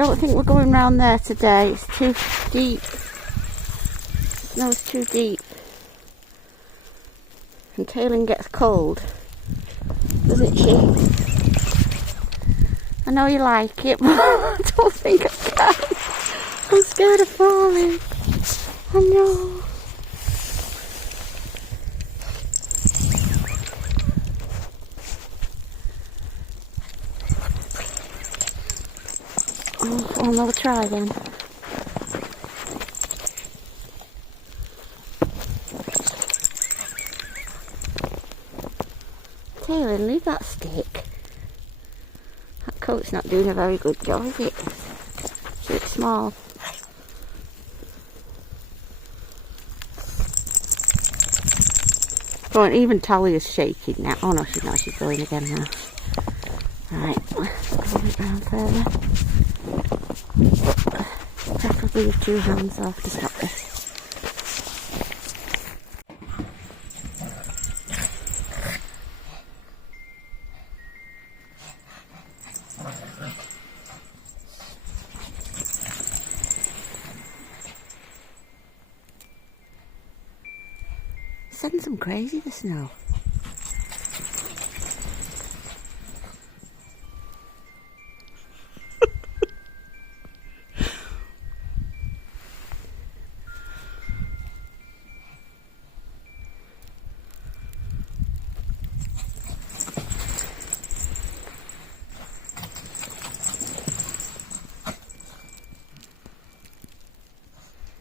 don't think we're going round there today. It's too deep. Snow's too deep. And Kaylin gets cold. Doesn't she? I know you like it, but I don't think I can. I'm scared of falling. I know. Oh, another try then. Kaylin, leave that stick. That coat's not doing a very good job, is it? It's too small. Go on, even Talia's shaking now. Oh no, she's going again now. Right, pull it round further. Preferably with two hands off to stop this. Sends them crazy, the snow.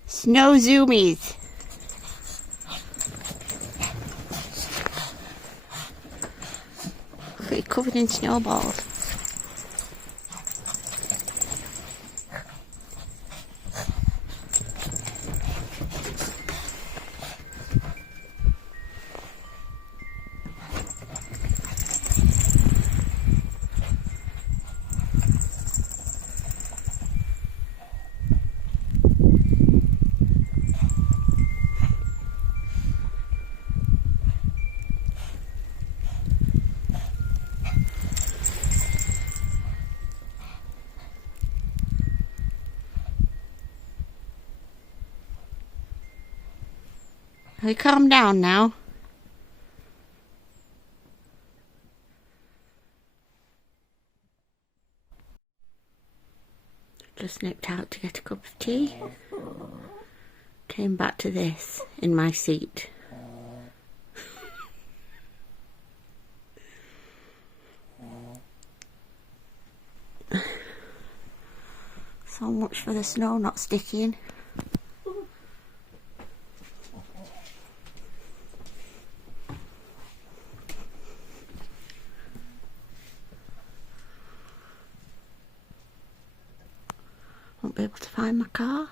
Snow zoomies. Look, covered in snowballs. Will you calm down now? Just nipped out to get a cup of tea. Came back to this in my seat. So much for the snow not sticking. Won't be able to find my car.